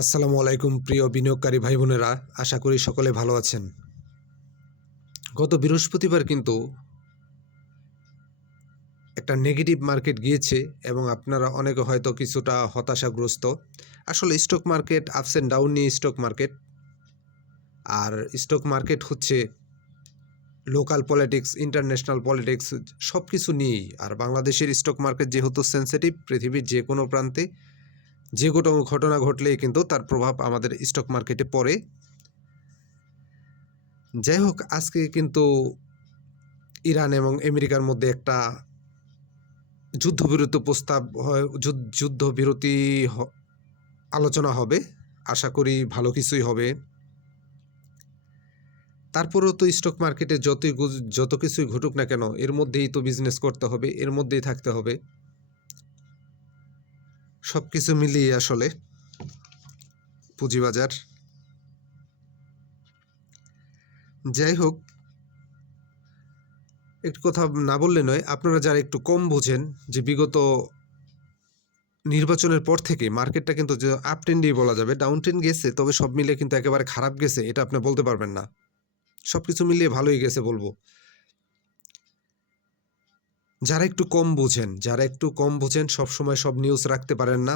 আসসালামু আলাইকুম প্রিয় বিনিয়োগকারী ভাই বোনেরা, আশা করি সকলে ভালো আছেন। গত বৃহস্পতিবার কিন্তু একটা নেগেটিভ মার্কেট গিয়েছে এবং আপনারা অনেকে হয়তো কিছুটা হতাশাগ্রস্ত। আসলে stock market ups and down নিয়ে স্টক মার্কেট। আর স্টক মার্কেট হচ্ছে লোকাল পলিটিক্স, ইন্টারন্যাশনাল পলিটিক্স সব কিছু নিয়েই। আর বাংলাদেশের স্টক মার্কেট যেহেতু সেন্সিটিভ, পৃথিবীর যে কোনো প্রান্তে যে কোনো ঘটনা ঘটলেই কিন্তু তার প্রভাব আমাদের স্টক মার্কেটে পড়ে। যাই হোক, আজকে কিন্তু ইরান এবং আমেরিকার মধ্যে একটা যুদ্ধবিরতি প্রস্তাব যুদ্ধবিরতি আলোচনা হবে। আশা করি ভালো কিছুই হবে। তারপরেও তো স্টক মার্কেটে যত কিছুই ঘটুক না কেন, এর মধ্যেই তো বিজনেস করতে হবে, এর মধ্যেই থাকতে হবে। সব কিছু মিলিয়ে আসলে পুঁজিবাজার। যাই হোক, একটু কথা না বললে নয়, আপনারা যারা একটু কম বোঝেন যে বিগত নির্বাচনের পর থেকে মার্কেটটা কিন্তু যে আপ ট্রেন্ডই বলা যাবে, ডাউন ট্রেন্ড গেছে, তবে সব মিলিয়ে কিন্তু একেবারে খারাপ গেছে এটা আপনি বলতে পারবেন না। সব কিছু মিলিয়ে ভালোই গেছে বলবো। যারা একটু কম বোঝেন সবসময় সব নিউজ রাখতে পারেন না,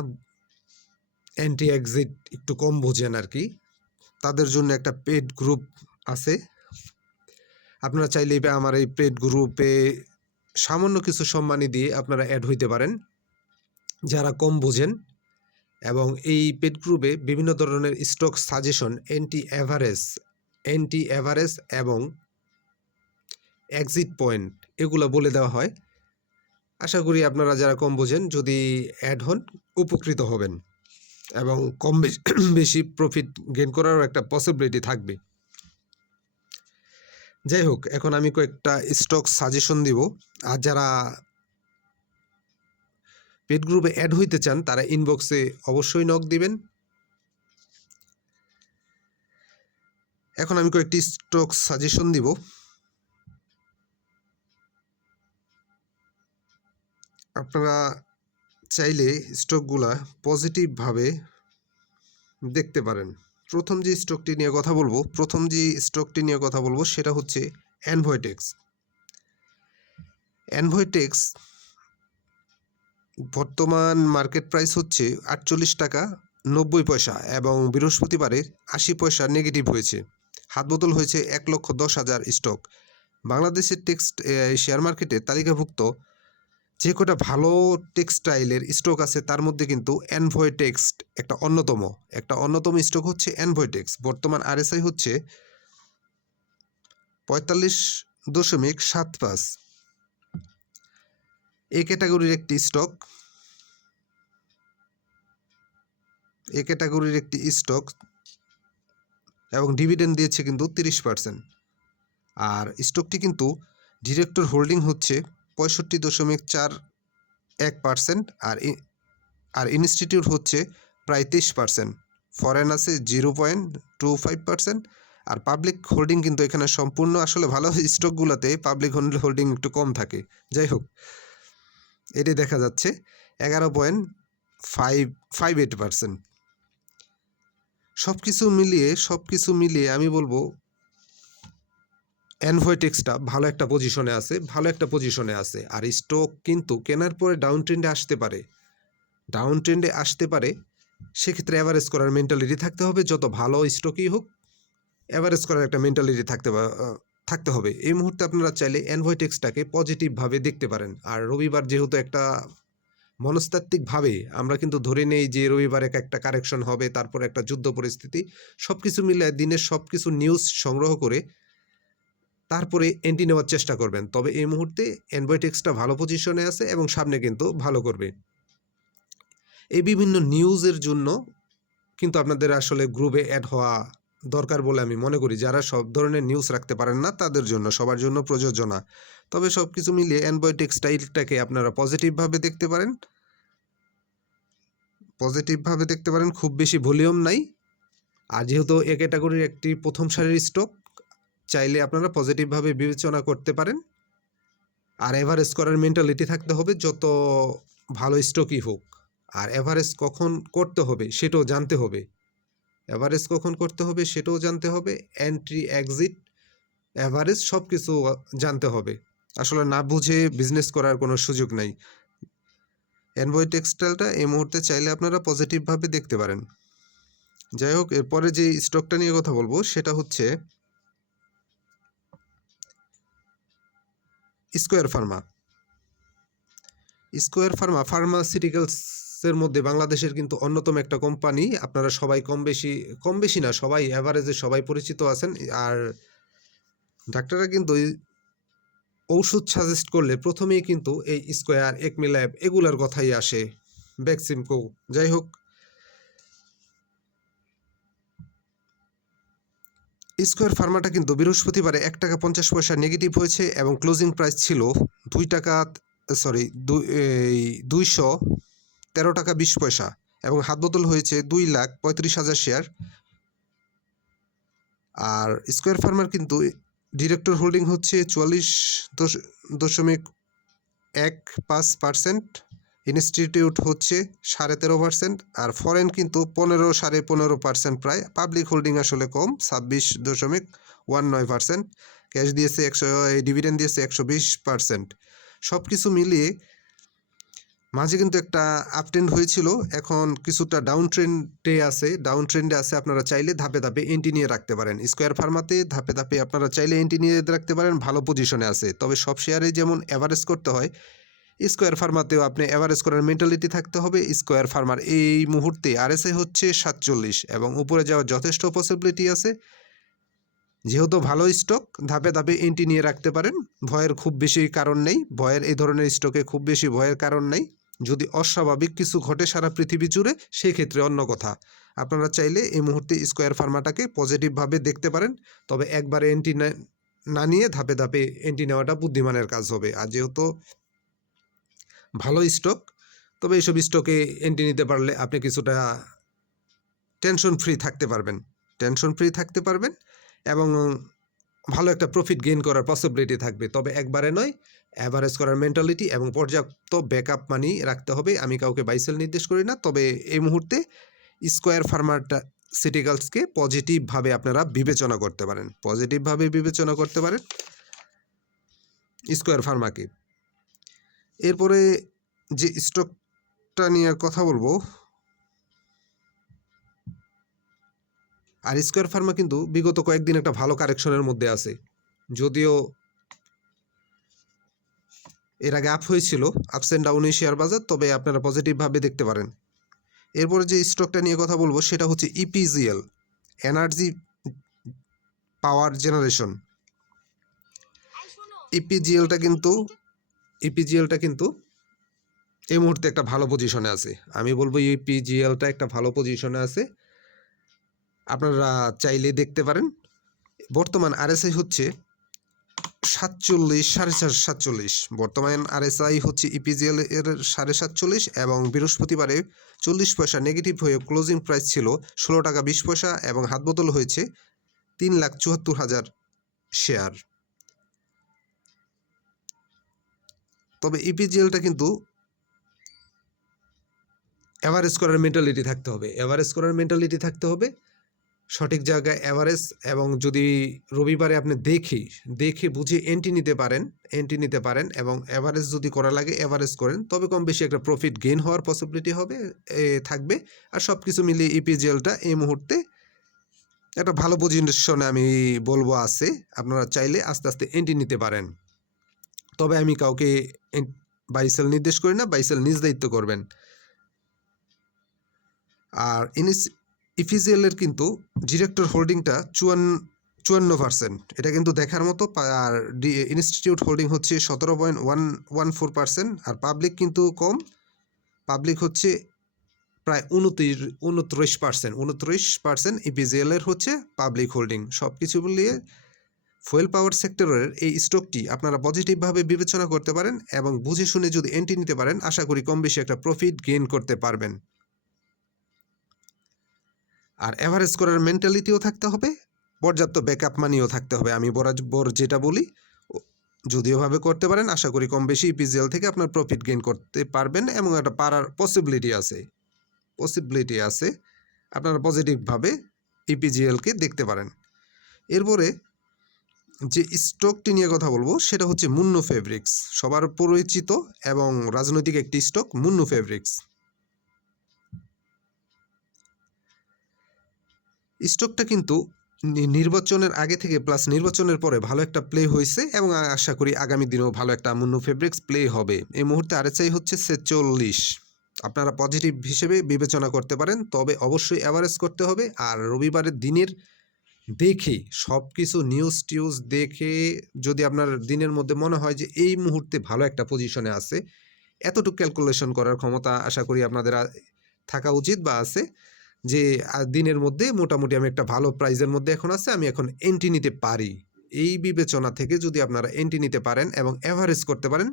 অ্যান্টি এক্সিট একটু কম বোঝেন আর কি, তাদের জন্য একটা পেড গ্রুপ আছে। আপনারা চাইলেই আমার এই পেড গ্রুপে সামান্য কিছু সম্মানী দিয়ে আপনারা অ্যাড হইতে পারেন যারা কম বোঝেন। এবং এই পেড গ্রুপে বিভিন্ন ধরনের স্টক সাজেশন, অ্যান্টি অ্যাভারেজ এবং এক্সিট পয়েন্ট এগুলো বলে দেওয়া হয়। আশা করি আপনারা যারা কম বোঝেন যদি অ্যাড হন উপকৃত হবেন এবং কম বেশি প্রফিট গেইন করারও একটা পসিবিলিটি থাকবে। যাই হোক, এখন আমি কয়েকটা স্টক সাজেশন দিব। আর যারা পেড গ্রুপে অ্যাড হইতে চান তারা ইনবক্সে অবশ্যই নক দিবেন। এখন আমি কয়েকটি স্টক সাজেশন দিব। আপনারা চাইলে স্টকগুলা পজিটিভভাবে দেখতে পারেন। প্রথম যে স্টকটি নিয়ে কথা বলবো সেটা হচ্ছে অ্যানভয়েটেক্স। বর্তমান মার্কেট প্রাইস হচ্ছে 48 টাকা 90 পয়সা এবং বৃহস্পতিবারে 80 পয়সা নেগেটিভ হয়েছে। হাতবদল হয়েছে 1,10,000 স্টক। বাংলাদেশের শেয়ার মার্কেটে তালিকাভুক্ত যে কটা ভালো টেক্সটাইলের স্টক আছে তার মধ্যে কিন্তু অ্যানভয়েটেক্স একটা অন্যতম স্টক হচ্ছে অ্যানভয়েটেক্স। বর্তমান আরএসআই হচ্ছে 45.75। এ ক্যাটাগরির একটি স্টক এবং ডিভিডেন্ড দিয়েছে কিন্তু 30%। আর স্টকটি কিন্তু ডিরেক্টর হোল্ডিং হচ্ছে 65.41%। আর ইনস্টিটিউট হচ্ছে প্রায় 23%। ফরেন আছে 0.25%। আর পাবলিক হোল্ডিং কিন্তু এখানে সম্পূর্ণ, আসলে ভালো স্টকগুলোতে পাবলিক হোল্ডিং একটু কম থাকে। যাই হোক, এটি দেখা যাচ্ছে 11.58%। সব কিছু মিলিয়ে আমি বলবো অ্যানভয়েটেক্সটা ভালো একটা পজিশনে আছে। আর স্টক কিন্তু কেনার পরে ডাউন ট্রেন্ডে আসতে পারে। সেক্ষেত্রে অ্যাভারেজ করার মেন্টালিটি থাকতে হবে। যত ভালো স্টকই হোক, অ্যাভারেজ করার একটা মেন্টালিটি থাকতে হবে। এই মুহূর্তে আপনারা চাইলে অ্যানভয়েটেক্সটাকে পজিটিভভাবে দেখতে পারেন। আর রবিবার যেহেতু একটা মনস্তাত্ত্বিকভাবে আমরা কিন্তু ধরে নেই যে রবিবার একটা কারেকশন হবে, তারপর একটা যুদ্ধ পরিস্থিতি, সব কিছু মিলে দিনের সব কিছু নিউজ সংগ্রহ করে তারপরে এন্ট্রি নেওয়ার চেষ্টা করবেন। তবে এই মুহূর্তে অ্যানভয়েটেক্সটা ভালো পজিশনে আছে এবং সামনে কিন্তু ভালো করবে। এই বিভিন্ন নিউজের জন্য কিন্তু আপনাদের আসলে গ্রুপে অ্যাড হওয়া দরকার বলে আমি মনে করি। যারা সব ধরনের নিউজ রাখতে পারেন না তাদের জন্য, সবার জন্য প্রযোজ্য না। তবে সব কিছু মিলিয়ে অ্যানভয়েটেক্সটাইলটাকে আপনারা পজিটিভভাবে দেখতে পারেন। খুব বেশি ভলিউম নাই। আর যেহেতু এ ক্যাটাগরির একটি প্রথম সারির স্টক, চাইলে আপনারা পজিটিভভাবে বিবেচনা করতে পারেন। আর এভারেজ করার মেন্টালিটি থাকতে হবে যত ভালো স্টকই হোক। আর এভারেজ কখন করতে হবে সেটাও জানতে হবে। এভারেজ কখন করতে হবে সেটাও জানতে হবে, এন্ট্রি এক্সিট এভারেজ সব কিছু জানতে হবে। আসলে না বুঝে বিজনেস করার কোনো সুযোগ নাই। এনভয় টেক্সটাইলটা এই মুহূর্তে চাইলে আপনারা পজিটিভভাবে দেখতে পারেন। যাই হোক, এরপরে যে স্টকটা নিয়ে কথা বলবো সেটা হচ্ছে স্কোয়ার ফার্মা। স্কোয়ার ফার্মা ফার্মাসিউটিক্যালসের মধ্যে বাংলাদেশের কিন্তু অন্যতম একটা কোম্পানি। আপনারা সবাই কম বেশি না, সবাই অ্যাভারেজে সবাই পরিচিত আছেন। আর ডাক্তাররা কিন্তু ঔষধ সাজেস্ট করলে প্রথমেই কিন্তু এই স্কোয়ার, একমি ল্যাব এগুলার কথাই আসে, ভ্যাকসিমকো। যাই হোক, স্কোয়ার ফার্মাটা কিন্তু বৃহস্পতিবারে 1 টাকা 50 পয়সা নেগেটিভ হয়েছে এবং ক্লোজিং প্রাইস ছিল 213 টাকা 20 পয়সা এবং হাত বদল হয়েছে 2,35,000 শেয়ার। আর স্কোয়ার ফার্মার কিন্তু ডিরেক্টর হোল্ডিং হচ্ছে 44.15%, ইনস্টিটিউট হচ্ছে 13.5%, আর ফরেন কিন্তু 15.5% প্রায়। পাবলিক হোল্ডিং আসলে কম, 26.19%। ক্যাশ দিয়েছে ডিভিডেন্ড দিয়েছে 120%। সব কিছু মিলিয়ে মাঝে কিন্তু একটা আপট্রেন্ড হয়েছিল, এখন কিছুটা ডাউন ট্রেন্ডে আছে। আপনারা চাইলে ধাপে ধাপে এন্ট্রি নিয়ে রাখতে পারেন। স্কোয়ার ফার্মাতে ধাপে ধাপে আপনারা চাইলে এন্ট্রি নিয়ে রাখতে পারেন, ভালো পজিশনে আছে। তবে সব শেয়ারে যেমন অ্যাভারেজ করতে হয়, স্কোয়ার ফার্মাতেও আপনি অ্যাভারেজ করার মেন্টালিটি থাকতে হবে। স্কোয়ার ফার্মার এই মুহূর্তে RSI হচ্ছে 47 এবং উপরে যাওয়ার যথেষ্ট পসিবিলিটি আছে। যেহেতু ভালো স্টক, ধাপে ধাপে এন্ট্রি নিয়ে রাখতে পারেন। ভয়ের খুব বেশি কারণ নেই, এই ধরনের স্টকে খুব বেশি ভয়ের কারণ নেই। যদি অস্বাভাবিক কিছু ঘটে সারা পৃথিবী জুড়ে, সেই ক্ষেত্রে অন্য কথা। আপনারা চাইলে এই মুহূর্তে স্কোয়ার ফার্মাটাকে পজিটিভভাবে দেখতে পারেন। তবে একবারে এন্ট্রি না নিয়ে ধাপে ধাপে এন্ট্রি নেওয়াটা বুদ্ধিমানের কাজ হবে। আর যেহেতু ভালো স্টক, তবে এইসব স্টকে এন্ট্রি নিতে পারলে আপনি কিছুটা টেনশন ফ্রি থাকতে পারবেন এবং ভালো একটা প্রফিট গেইন করার পসিবিলিটি থাকবে। তবে একবারে নয়, অ্যাভারেজ করার মেন্টালিটি এবং পর্যাপ্ত ব্যাকআপ মানি রাখতে হবে। আমি কাউকে বাইসেল নির্দেশ করি না, তবে এই মুহূর্তে স্কোয়ার ফার্মাসিউটিক্যালসকে পজিটিভভাবে আপনারা বিবেচনা করতে পারেন স্কোয়ার ফার্মাকে। এরপরে যে স্টকটা নিয়ে কথা বলবো, আর স্কোয়ার ফার্মা কিন্তু বিগত কয়েকদিন একটা ভালো কারেকশনের মধ্যে আছে। যদিও এর আগে আপ হয়েছিল, আপস অ্যান্ড ডাউন শেয়ার বাজার, তবে আপনারা পজিটিভভাবে দেখতে পারেন। এরপরে যে স্টকটা নিয়ে কথা বলবো সেটা হচ্ছে EPGL, এনার্জি পাওয়ার জেনারেশন। ইপিজিএলটা কিন্তু এই মুহূর্তে একটা ভালো পজিশনে আছে। আমি বলবো ইপিজিএলটা একটা ভালো পজিশনে আছে, আপনারা চাইলে দেখতে পারেন। বর্তমান RSI হচ্ছে 47, বর্তমান RSI হচ্ছে EPGL এর 47, এবং বৃহস্পতিবারে 40 পয়সা নেগেটিভ হয়ে ক্লোজিং প্রাইস ছিল 16 টাকা 20 পয়সা এবং হাত বদল হয়েছে 3,74,000 শেয়ার। তবে ইপিজিএলটা কিন্তু অ্যাভারেজ করার মেন্টালিটি থাকতে হবে, সঠিক জায়গায় অ্যাভারেজ। এবং যদি রবিবারে আপনি দেখে বুঝে এন্ট্রি নিতে পারেন এবং অ্যাভারেজ যদি করা লাগে অ্যাভারেজ করেন, তবে কম বেশি একটা প্রফিট গেইন হওয়ার পসিবিলিটি থাকবে। আর সব কিছু মিলিয়ে ইপিজিএলটা এই মুহূর্তে একটা ভালো পজিশনে আমি বলবো আছে। আপনারা চাইলে আস্তে আস্তে এন্ট্রি নিতে পারেন। তবে আমি কাউকে বাইসেল নির্দেশ করি না, বাইসেল নিজ দায়িত্ব করবেন। আর ইপিজিএল এর কিন্তু ডিরেক্টর হোল্ডিংটা 54%, এটা কিন্তু দেখার মতো। আর ইনস্টিটিউট হোল্ডিং হচ্ছে 17.14%। আর পাবলিক কিন্তু কম, পাবলিক হচ্ছে প্রায় 29% ইপিজিএল এর হচ্ছে পাবলিক হোল্ডিং। সব কিছু মিলিয়ে ফুয়েল পাওয়ার সেক্টরের এই স্টকটি আপনারা পজিটিভভাবে বিবেচনা করতে পারেন এবং বুঝে শুনে যদি এন্ট্রি নিতে পারেন, আশা করি কম বেশি একটা প্রফিট গেইন করতে পারবেন। আর অ্যাভারেজ করার মেন্টালিটিও থাকতে হবে, পর্যাপ্ত ব্যাকআপ মানিও থাকতে হবে। আমি বরাবর যেটা বলি, যদি ওভাবে করতে পারেন, আশা করি কম বেশি ইপিজিএল থেকে আপনার প্রফিট গেইন করতে পারবেন এবং একটা পারার পসিবিলিটি আছে। আপনারা পজিটিভভাবে ইপিজিএলকে দেখতে পারেন। এরপরে যে স্টকটি নিয়ে কথা বলবো সেটা হচ্ছে মুন্নু ফেব্রিক্স, সবার পরিচিত এবং রাজনৈতিক একটি স্টক মুন্নু ফেব্রিক্স। স্টকটা কিন্তু নির্বাচনের আগে থেকে প্লাস নির্বাচনের পরে ভালো একটা প্লে হয়েছে এবং আশা করি আগামী দিনেও ভালো একটা মুন্নু ফেব্রিক্স প্লে হবে। এই মুহূর্তে আরএসআই হচ্ছে 46, আপনারা পজিটিভ হিসেবে বিবেচনা করতে পারেন, তবে অবশ্যই অ্যাভারেজ করতে হবে। আর রবিবারের দিনের দেখে সব কিছু নিউজ টিউজ দেখে যদি আপনার দিনের মধ্যে মনে হয় যে এই মুহূর্তে ভালো একটা পজিশনে আছে, এতটুকু ক্যালকুলেশন করার ক্ষমতা আশা করি আপনাদের থাকা উচিত বা আছে, যে দিনের মধ্যে মোটামুটি আমি একটা ভালো প্রাইজের মধ্যে এখন আছে, আমি এখন এন্ট্রি নিতে পারি। এই বিবেচনা থেকে যদি আপনারা এন্ট্রি নিতে পারেন এবং অ্যাভারেজ করতে পারেন,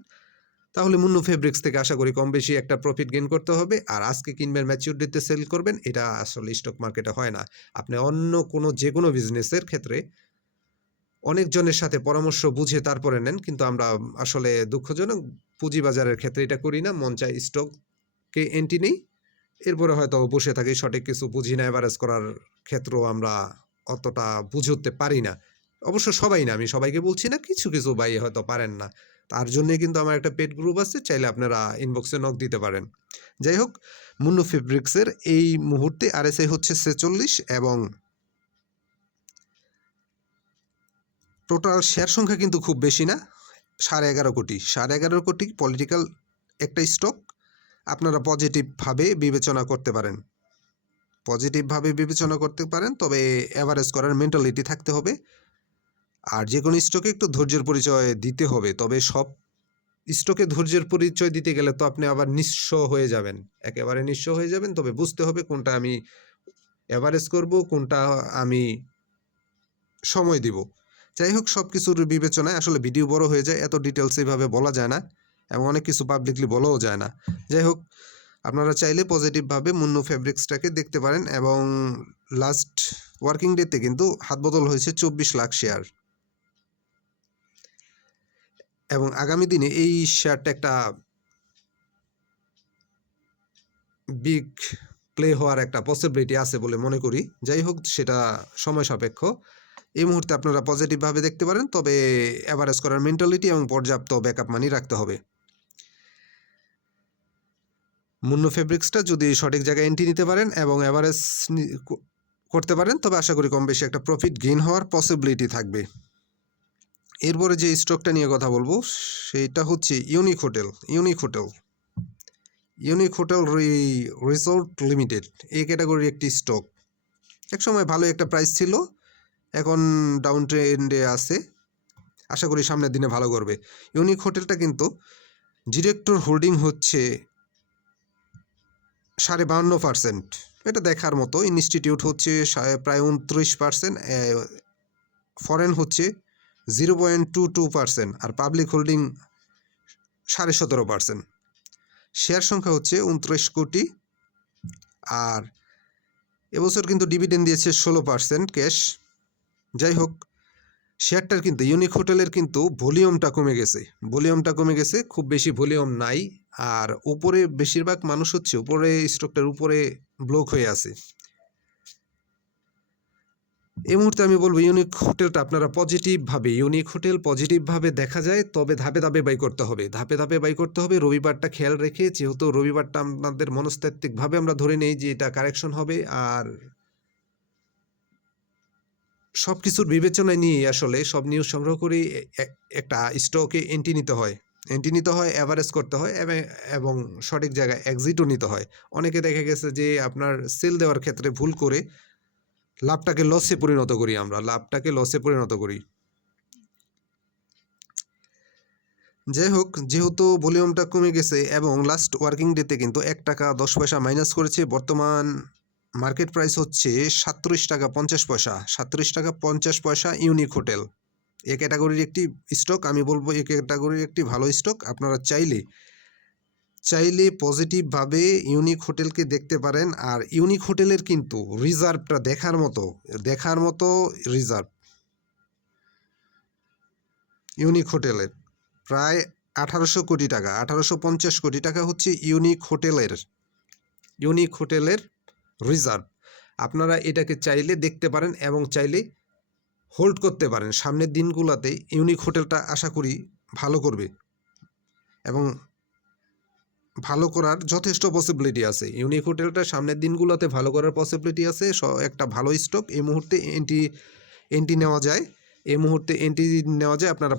তাহলে মুন্নু ফেব্রিক্স থেকে আশা করি কম বেশি একটা প্রফিট গেইন করতে হবে। আর আজকে কিনবেন ম্যাচিউরিটিতে সেল করবেন, এটা আসলে স্টক মার্কেটে হয় না। আপনি অন্য কোনো যে কোনো বিজনেসের ক্ষেত্রে অনেকজনের সাথে পরামর্শ বুঝে তারপরে নেন, কিন্তু আমরা আসলে দুঃখজনক পুঁজিবাজারের ক্ষেত্রে এটা করি না। মন চাই স্টককে এন্ট্রি নেই, এরপরে হয়তো বসে থাকি, সঠিক কিছু বুঝি না, অ্যাভারেজ করার ক্ষেত্রেও আমরা অতটা বুঝতে পারি না। অবশ্য সবাই না, আমি সবাইকে বলছি না, কিছু কিছু ভাই হয়তো পারেন না। তার জন্যই কিন্তু আমার একটা পেড গ্রুপ আছে, চাইলে আপনারা ইনবক্সে নক দিতে পারেন। যাই হোক, মুন্নু ফেব্রিক্সের এই মুহূর্তে আরএসআই হচ্ছে 46 এবং টোটাল শেয়ার সংখ্যা কিন্তু খুব বেশি না, 11.5 কোটি। 11.5 কোটি পলিটিক্যাল একটা স্টক, আপনারা পজিটিভভাবে বিবেচনা করতে পারেন, তবে অ্যাভারেজ করার মেন্টালিটি থাকতে হবে। আর যে কোনো স্টকে একটু ধৈর্যের পরিচয় দিতে হবে, তবে সব স্টকে ধৈর্যের পরিচয় দিতে গেলে তো আপনি আবার নিঃস্ব হয়ে যাবেন, একেবারে নিঃস্ব হয়ে যাবেন। তবে বুঝতে হবে কোনটা আমি অ্যাভারেজ করব, কোনটা আমি সময় দিব। যাই হোক, সব কিছুর বিবেচনায় আসলে ভিডিও বড় হয়ে যায়, এত ডিটেলস এইভাবে বলা যায় না এবং অনেক কিছু পাবলিকলি বলাও যায় না। যাই হোক, আপনারা চাইলে পজিটিভভাবে মুন্নু ফেব্রিক্সটাকে দেখতে পারেন এবং লাস্ট ওয়ার্কিং ডেতে কিন্তু হাত বদল হয়েছে 24 লাখ শেয়ার এবং আগামী দিনে এই শেয়ারটা একটা বিগ প্লে হওয়ার একটা পসিবিলিটি আছে বলে মনে করি। যাই হোক, সেটা সময় সাপেক্ষ। এই মুহূর্তে আপনারা পজিটিভভাবে দেখতে পারেন, তবে অ্যাভারেজ করার মেন্টালিটি এবং পর্যাপ্ত ব্যাকআপ মানি রাখতে হবে। মুন্নু ফেব্রিক্সটা যদি সঠিক জায়গায় এন্ট্রি নিতে পারেন এবং অ্যাভারেজ করতে পারেন, তবে আশা করি কম বেশি একটা প্রফিট গেইন হওয়ার পসিবিলিটি থাকবে। এরপরে যে স্টকটা নিয়ে কথা বলবো সেটা হচ্ছে ইউনিক হোটেল রিসোর্ট লিমিটেড, এই ক্যাটাগরির একটি স্টক। একসময় ভালো একটা প্রাইস ছিল, এখন ডাউন ট্রেন্ডে আছে, আশা করি সামনের দিনে ভালো করবে। ইউনিক হোটেলটা কিন্তু ডিরেক্টর হোল্ডিং হচ্ছে 52.5%, এটা দেখার মতো। ইনস্টিটিউট হচ্ছে প্রায় 29%, ফরেন হচ্ছে 0.22%, আর পাবলিক হোল্ডিং 17.5%। শেয়ার সংখ্যা হচ্ছে 29 কোটি, আর এবছর কিন্তু ডিভিডেন্ড দিয়েছে 16% ক্যাশ। যাই হোক, শেয়ারটার কিন্তু ইউনিক হোটেলের কিন্তু ভলিউমটা কমে গেছে, খুব বেশি ভলিউম নাই। আর উপরে বেশিরভাগ মানুষ হচ্ছে উপরে স্টকটার উপরে ব্লক হয়ে আছে। এই মুহূর্তে আমি বলবো ইউনিক হোটেলটা আপনারা পজিটিভভাবে দেখা যায়, তবে ধাপে ধাপে বাই করতে হবে। রবিবারটা খেয়াল রেখে, যেহেতু রবিবারটা আপনাদের মনস্তাত্ত্বিকভাবে আমরা ধরে নেই যে এটা কারেকশন হবে, আর সব কিছুর বিবেচনায় নিয়ে আসলে সব নিউজ সংগ্রহ করে একটা স্টকে এন্ট্রি নিতে হয়, অ্যাভারেজ করতে হয় এবং সঠিক জায়গায় এক্সিটও নিতে হয়। অনেকে দেখা গেছে যে আপনার সেল দেওয়ার ক্ষেত্রে ভুল করে লাভটাকে লসে পরিণত করি। যাই হোক, যেহেতু ভলিউমটা কমে গেছে এবং লাস্ট ওয়ার্কিং ডেতে কিন্তু 1 টাকা 10 পয়সা মাইনাস করেছে, বর্তমান মার্কেট প্রাইস হচ্ছে 37 টাকা 50 পয়সা। 37 টাকা 50 পয়সা ইউনিক হোটেল এই ক্যাটাগরির একটি স্টক। আমি বলবো এই ক্যাটাগরির একটি ভালো স্টক। আপনারা চাইলে পজিটিভভাবে ইউনিক হোটেলকে দেখতে পারেন। আর ইউনিক হোটেলের কিন্তু রিজার্ভটা দেখার মতো রিজার্ভ ইউনিক হোটেলের প্রায় 1800 কোটি টাকা, 1850 কোটি টাকা হচ্ছে ইউনিক হোটেলের রিজার্ভ। আপনারা এটাকে চাইলে দেখতে পারেন এবং চাইলে হোল্ড করতে পারেন। সামনের দিনগুলোতে ইউনিক হোটেলটা আশা করি ভালো করবে এবং ভালো করার যথেষ্ট পসিবিলিটি আছে। ইউনিক হোটেলটা সামনের দিনগুলোতে ভালো করার পসিবিলিটি আছে। একটা ভালো স্টক এই মুহূর্তে এন্ট্রি নেওয়া যায়। এই মুহূর্তে এন্ট্রি নেওয়া যায়। আপনারা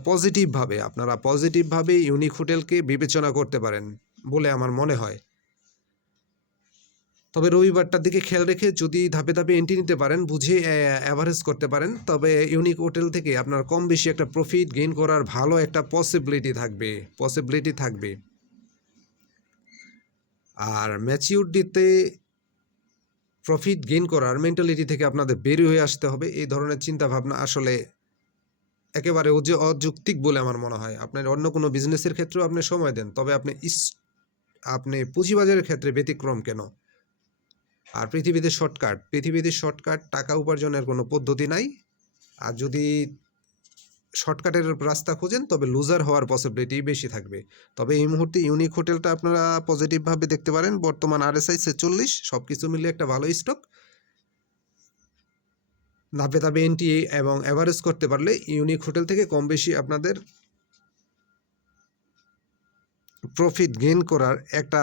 পজিটিভভাবে ইউনিক হোটেলকে বিবেচনা করতে পারেন বলে আমার মনে হয়। তবে রবিবারটার দিকে খেয়াল রেখে যদি ধাপে ধাপে এন্ট্রি নিতে পারেন, বুঝে অ্যাভারেজ করতে পারেন, তবে ইউনিক হোটেল থেকে আপনার কম বেশি একটা প্রফিট গেইন করার ভালো একটা পসিবিলিটি থাকবে। আর ম্যাচিউরিটিতে প্রফিট গেইন করার মেন্টালিটি থেকে আপনাদের বেরিয়ে হয়ে আসতে হবে। এই ধরনের চিন্তাভাবনা আসলে একেবারে অযৌক্তিক বলে আমার মনে হয়। আপনার অন্য কোনো বিজনেসের ক্ষেত্রেও আপনি সময় দেন, তবে আপনি পুঁজিবাজারের ক্ষেত্রে ব্যতিক্রম কেন? আর পৃথিবীতে শর্টকাট টাকা উপার্জনের কোনো পদ্ধতি নাই। আর যদি শর্টকাটের রাস্তা খোঁজেন তবে লুজার হওয়ার পসিবিলিটি বেশি থাকবে। তবে এই মুহূর্তে ইউনিক হোটেলটা আপনারা পজিটিভভাবে দেখতে পারেন। বর্তমান RSI 46, সব কিছু মিলিয়ে একটা ভালো স্টক। ধাপে ধাপে এন্ট্রি এবং অ্যাভারেজ করতে পারলে ইউনিক হোটেল থেকে কম বেশি আপনাদের প্রফিট গেইন করার একটা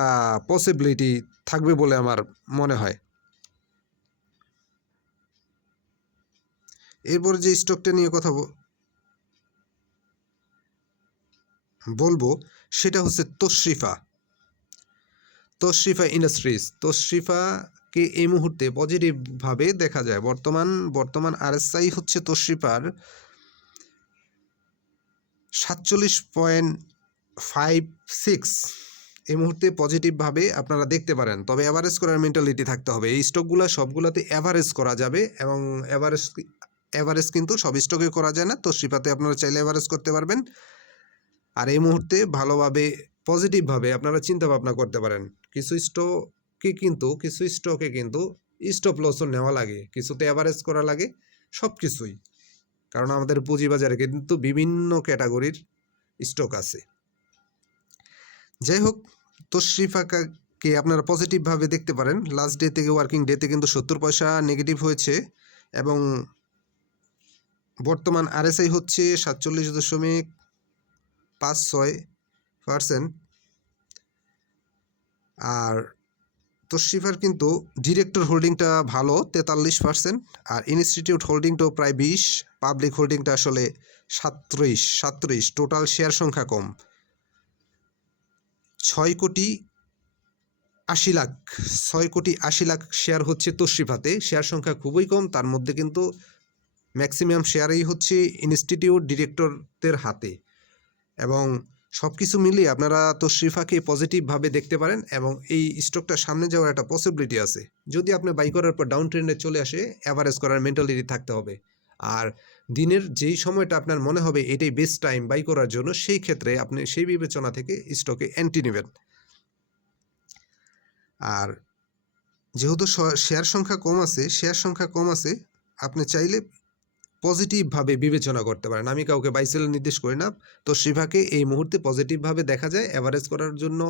পসিবিলিটি থাকবে বলে আমার মনে হয়। এরপর যে স্টকটা নিয়ে কথা বলবো সেটা হচ্ছে তশরিফা ইন্ডাস্ট্রিজ। তশরিফাকে এই মুহূর্তে পজিটিভভাবে দেখা যায়। বর্তমান RSI হচ্ছে তশরিফার 47.56। এই মুহূর্তে পজিটিভভাবে আপনারা দেখতে পারেন। তবে অ্যাভারেজ করার মেন্টালিটি থাকতে হবে। এই স্টকগুলো সবগুলোতে অ্যাভারেজ করা যাবে এবং অ্যাভারেজ কিন্তু সব স্টকে করা যায় না। তশরিফাতে আপনারা চাইলে অ্যাভারেজ করতে পারবেন। আর এই মুহূর্তে ভালোভাবে পজিটিভভাবে আপনারা চিন্তা ভাবনা করতে পারেন। কিছু স্টকে কিন্তু স্টপ লসও নেওয়া লাগে, কিছুতে অ্যাভারেজ করা লাগে, সব কিছুই। কারণ আমাদের পুঁজিবাজারে কিন্তু বিভিন্ন ক্যাটাগরির স্টক আছে। যাই হোক, তশরিফাকে আপনারা পজিটিভভাবে দেখতে পারেন। লাস্ট ডে থেকে ওয়ার্কিং ডেতে কিন্তু 70 পয়সা নেগেটিভ হয়েছে এবং বর্তমান RSI হচ্ছে 47.56%। আর তশরিফার কিন্তু ডিরেক্টর হোল্ডিংটা ভালো 43%, আর ইনস্টিটিউট হোল্ডিংটাও প্রায় 20, পাবলিক হোল্ডিংটা আসলে 37। টোটাল শেয়ার সংখ্যা কম, 6,80,00,000 শেয়ার হচ্ছে তশরিফাতে। শেয়ার সংখ্যা খুবই কম, তার মধ্যে কিন্তু ম্যাক্সিমাম শেয়ারই হচ্ছে ইনস্টিটিউট ডিরেক্টরদের হাতে। এবং সব কিছু মিলিয়ে আপনারা তশরিফাকে পজিটিভভাবে দেখতে পারেন এবং এই স্টকটা সামনে যাওয়ার একটা পসিবিলিটি আছে। যদি আপনি বাই করার পর ডাউন ট্রেন্ডে চলে আসে, অ্যাভারেজ করার মেন্টালিটি থাকতে হবে। আর দিনের যেই সময়টা আপনার মনে হবে এটাই বেস্ট টাইম বাই করার জন্য, সেই ক্ষেত্রে আপনি সেই বিবেচনা থেকে স্টকে এন্ট্রি নেবেন। আর যেহেতু শেয়ার সংখ্যা কম আছে, আপনি চাইলে পজিটিভভাবে বিবেচনা করতে পারেন। আমি কাউকে বাই সেল নির্দেশ করি না। তশরিফাকে এই মুহূর্তে পজিটিভভাবে দেখা যায়। অ্যাভারেজ করার জন্য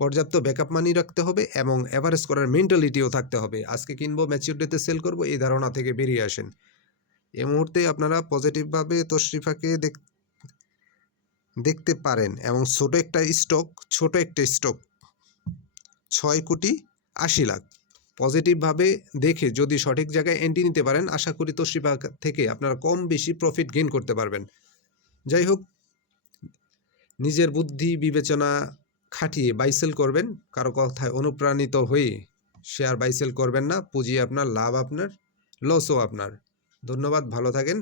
পর্যাপ্ত ব্যাকআপ মানি রাখতে হবে এবং অ্যাভারেজ করার মেন্টালিটিও থাকতে হবে। আজকে কিনবো, ম্যাচিউরিটিতে সেল করব, এই ধারণা থেকে বেরিয়ে আসেন। এই মুহূর্তে আপনারা পজিটিভভাবে তশরিফাকে দেখতে পারেন এবং ছোট একটা স্টক 6,80,00,000 পজিটিভভাবে দেখে যদি সঠিক জায়গায় এন্ট্রি নিতে পারেন, আশা করি তশরিফা থেকে আপনারা কম বেশি প্রফিট গেইন করতে পারবেন। যাই হোক, নিজের বুদ্ধি বিবেচনা খাটিয়ে বাইসেল করবেন। কারো কথায় অনুপ্রাণিত হয়ে শেয়ার বাইসেল করবেন না। পুঁজি আপনার, লাভ আপনার, লসও আপনার। ধন্যবাদ, ভালো থাকেন।